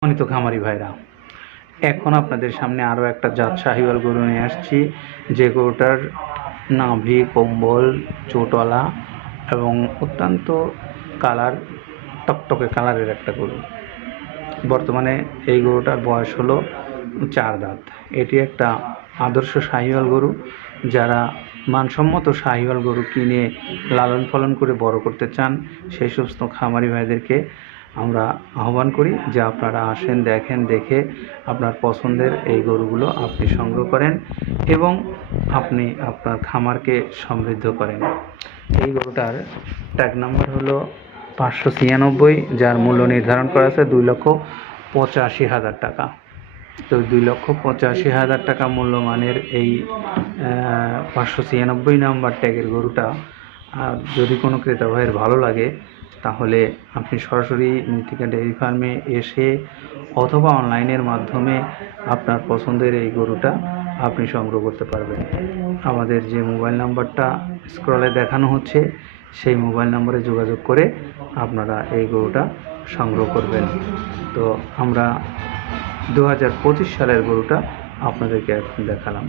সম্মানিত খামারি ভাইরা, এখন আপনাদের সামনে আরও একটা জাত শাহিওয়াল গরু নিয়ে আসছি, যে গরুটার নাভি কম্বল চোটলা এবং অত্যন্ত টকটকে কালারের একটা গরু। বর্তমানে এই গরুটার বয়স হলো 4 দাঁত। এটি একটা আদর্শ শাহিওয়াল গরু। যারা মানসম্মত শাহিওয়াল গরু কিনে লালন পালন করে বড় করতে চান, সেই সমস্ত খামারি ভাইদেরকে আমরা আহ্বান করি যে আপনারা আসেন, দেখেন, দেখে আপনার পছন্দের এই গরুগুলো আপনি সংগ্রহ করেন এবং আপনি আপনার খামারকে সমৃদ্ধ করেন। এই গরুটার ট্যাগ নাম্বার হলো 596, যার মূল্য নির্ধারণ করা আছে 2,85,000 টাকা। তো 2,85,000 টাকা মূল্যমানের এই 596 নাম্বার ট্যাগের গরুটা যদি কোনো ক্রেতা ভাইয়ের ভালো লাগে, তাহলে আপনি সরাসরি মৃত্তিকা ডেইরি ফার্মে এসে অথবা অনলাইনের মাধ্যমে আপনার পছন্দের এই গরুটা আপনি সংগ্রহ করতে পারবেন। আমাদের যে মোবাইল নাম্বারটা স্ক্রলে দেখানো হচ্ছে, সেই মোবাইল নম্বরে যোগাযোগ করে আপনারা এই গরুটা সংগ্রহ করবেন। তো আমরা 2025 সালের গরুটা আপনাদেরকে এখন দেখালাম।